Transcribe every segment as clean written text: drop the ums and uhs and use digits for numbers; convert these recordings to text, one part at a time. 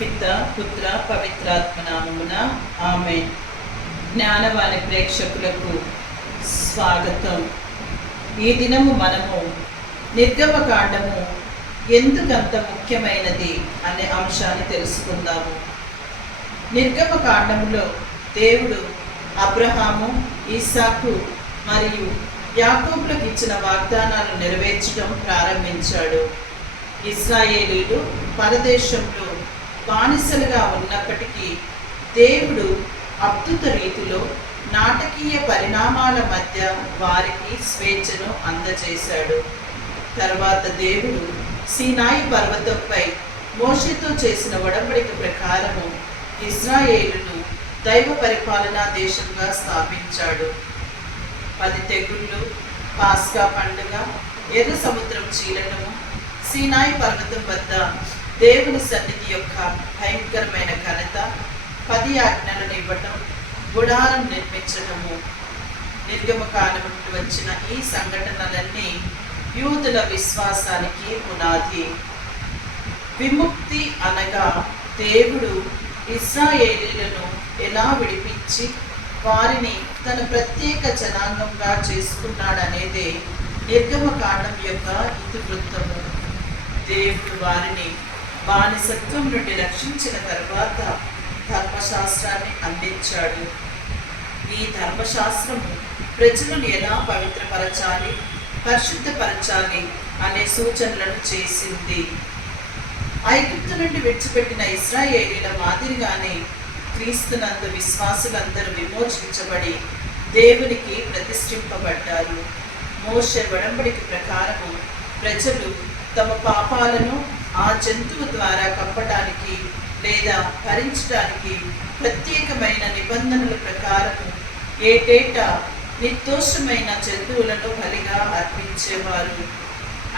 పిత పుత్ర పవిత్రాత్మ నామమున ఆమేన్. జ్ఞానవాణి ప్రేక్షకులకు స్వాగతం. ఈ దినము మనము నిర్గమకాండము ఎందుకంత ముఖ్యమైనది అనే అంశాన్ని తెలుసుకుందాము. నిర్గమకాండములో దేవుడు అబ్రహాము, ఇస్సాకు మరియు యాకోబులకు ఇచ్చిన వాగ్దానాలు నెరవేర్చడం ప్రారంభించాడు. ఇశ్రాయేలీలు పరదేశంలో బానిసలుగా ఉన్నప్పటికీ దేవుడు అద్భుత రీతిలో నాటకీయ పరిణామాల మధ్య వారికి స్వేచ్ఛను అందజేశాడు. తర్వాత దేవుడు సీనాయి పర్వతంపై మోషేతో చేసిన ఒడంబడిక ప్రకారము ఇశ్రాయేలును దైవ పరిపాలనా దేశంగా స్థాపించాడు. 10 తెగుళ్ళు, పాస్కా పండుగ, ఎర్ర సముద్రం చీలటము, సీనాయి పర్వతం వద్ద దేవుని సన్నిధి యొక్క భయంకరమైన ఘనత, 10 ఆజ్ఞలను ఇవ్వటం, గుడారం నిర్మించటము. నిర్గమకాండం నుండి వచ్చిన ఈ సంఘటనలన్నీ యూదుల విశ్వాసానికి పునాది. విముక్తి అనగా దేవుడు ఇశ్రాయేలీయులను ఎలా విడిపించి వారిని తన ప్రత్యేక జనాంగంగా చేసుకున్నాడనేదే నిర్గమకాండం యొక్క ఇతివృత్తము. దేవుడు వారిని బానిసత్వం నుండి రక్షించిన తర్వాత ధర్మశాస్త్రాన్ని అందించాడు. ఈ ధర్మశాస్త్రము ప్రజలను ఎలా పవిత్రపరచాలి, పరిశుద్ధపరచాలి అనే సూచనలను చేసింది. ఐగుప్తు నుండి విడిచిపెట్టిన ఇశ్రాయేలీల మాదిరిగానే క్రీస్తునందు విశ్వాసులందరూ విమోచించబడి దేవునికి ప్రతిష్ఠింపబడ్డారు. మోషే ఒడంబడిక ప్రకారము ప్రజలు తమ పాపాలను ఆ జంతువు ద్వారా కప్పటానికి లేదా భరించడానికి ప్రత్యేకమైన నిబంధనల ప్రకారము ఏటేటా నిర్దోషమైన జంతువులను బలిగా అర్పించేవారు.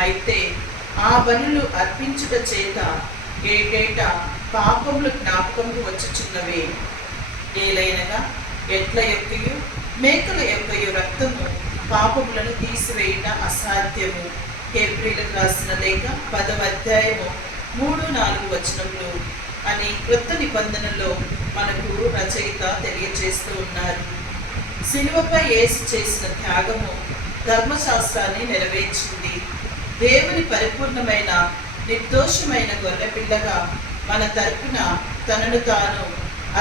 అయితే ఆ బలులు అర్పించుట చేత ఏటేటా పాపములు జ్ఞాపకము వచ్చుచున్నవే. ఏలైనగా ఎడ్ల యొక్కయు మేకల యొక్కయు రక్తము పాపములను తీసివేయుట అసాధ్యము. హెబ్రీయులకు రాసిన లేఖ 10వ అధ్యాయము 3-4 వచనములు అని క్రొత్త నిబంధనలో మనకు రచయిత తెలియజేస్తూ ఉన్నారు. శిలువపై యేసు చేసిన త్యాగము ధర్మశాస్త్రాన్ని నెరవేర్చింది. దేవుని పరిపూర్ణమైన నిర్దోషమైన గొర్రెపిల్లగా మన తరపున తనను తాను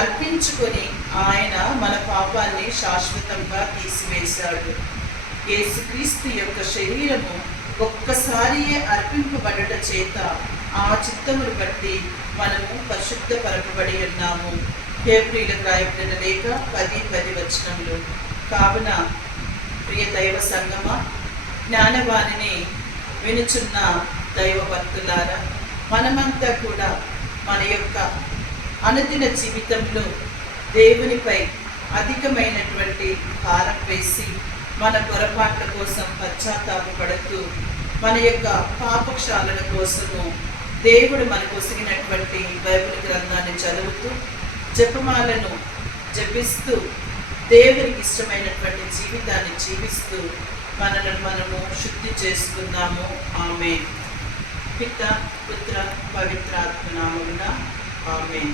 అర్పించుకొని ఆయన మన పాపాన్ని శాశ్వతంగా తీసివేశాడు. యేసుక్రీస్తు యొక్క శరీరము ఒక్కసారియే అర్పింపబడుట చేత ఆ చిత్తమును బట్టి మనము పరిశుద్ధపరపబడి ఉన్నాము. హెబ్రీయులకు రాయబడిన లేఖ 10:10 వచనములు. కావున ప్రియ దైవ సంగమా, జ్ఞానవాణిని వినుచున్న దైవ భక్తులారా, మనమంతా కూడా మన యొక్క అనుదిన జీవితంలో దేవునిపై అధికమైనటువంటి భారం వేసి మన పొరపాట్ల కోసం పశ్చాత్తాపడుతూ మన యొక్క పాపక్షాలన కోసము దేవుడు మనకు ఒసిగినటువంటి బైబిల్ గ్రంథాన్ని చదువుతూ జపమాలను జపిస్తూ దేవునికి ఇష్టమైనటువంటి జీవితాన్ని జీవిస్తూ మనలను మనము శుద్ధి చేసుకుందాము. ఆమేన్. పిత పుత్ర పవిత్రాత్మ నామమున ఆమేన్.